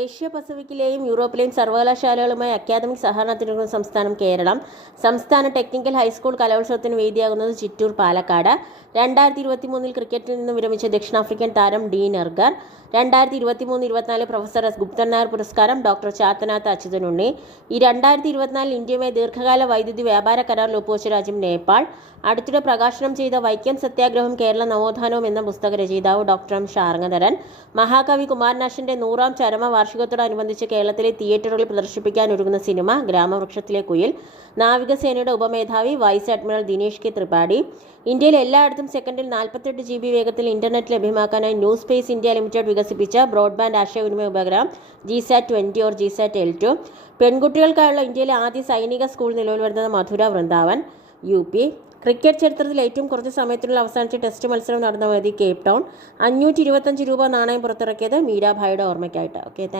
Asia പസഫിക്കിലെയും യൂറോപ്പിലെയും സർവകലാശാലകളുമായി academic സഹകരണത്തിനൊരുങ്ങുന്ന സംസ്ഥാനം കേരളം. സംസ്ഥാന technical high school കലോത്സവത്തിന് വേദിയാകുന്നത് ചിറ്റൂർ, പാലക്കാട്. 2023 ക്രിക്കറ്റിൽ നിന്ന് വിരമിച്ച ദക്ഷിണാഫ്രിക്കൻ താരം ഡീൻ എർഗർ. 2023-24 പ്രൊഫസർ എസ് ഗുപ്തൻ നായർ പുരസ്കാരം ഡോക്ടർ ചാത്തനാത്ത് അച്യുതനുണ്ണി. 2024 ഇന്ത്യയുമായി ദീർഘകാല വൈദ്യുതി വ്യാപാര കരാറിൽ ഒപ്പുവെച്ച രാജ്യം നേപ്പാൾ. അടുത്തിടെ പ്രകാശനം ചെയ്ത വൈക്കം സത്യാഗ്രഹവും കേരള നവോത്ഥാനവും എന്ന പുസ്തക രചയിതാവ് ഡോക്ടർ എം ശാർങ്ങധരൻ. മഹാകവി കുമാരനാശാന്റെ 100ാം ചരമ വാർഷികത്തോടനുബന്ധിച്ച് കേരളത്തിലെ തിയേറ്ററുകളിൽ പ്രദർശിപ്പിക്കാനൊരുങ്ങുന്ന സിനിമ ഗ്രാമവൃക്ഷത്തിലെ കുയിൽ. നാവികസേനയുടെ ഉപമേധാവി vice admiral Dinesh K Tripathi. ഇന്ത്യയിൽ എല്ലായിടത്തും സെക്കൻഡിൽ 48 GB വേഗത്തിൽ ഇന്റർനെറ്റ് ലഭ്യമാക്കാനായി ന്യൂ സ്പേസ് ഇന്ത്യ ലിമിറ്റഡ് വികസിപ്പിച്ച ബ്രോഡ്ബാൻഡ് ആശയവിനിമയ ഉപഗ്രഹം GSAT-20 ഓർ GSAT-L2. പെൺകുട്ടികൾക്കായുള്ള ഇന്ത്യയിലെ ആദ്യ സൈനിക സ്കൂൾ നിലവിൽ വരുന്നത് മധുര വൃന്ദാവൻ, UP. ക്രിക്കറ്റ് ചരിത്രത്തിൽ ഏറ്റവും കുറഞ്ഞ സമയത്തിനുള്ള അവസാനിച്ച ടെസ്റ്റ് മത്സരം നടന്ന വേദി കേപ്പ് ടൗൺ. 525 രൂപ നാണയം പുറത്തിറക്കിയത് മീരാഭായിയുടെ ഓർമ്മയ്ക്കായിട്ട്. ഓക്കെ.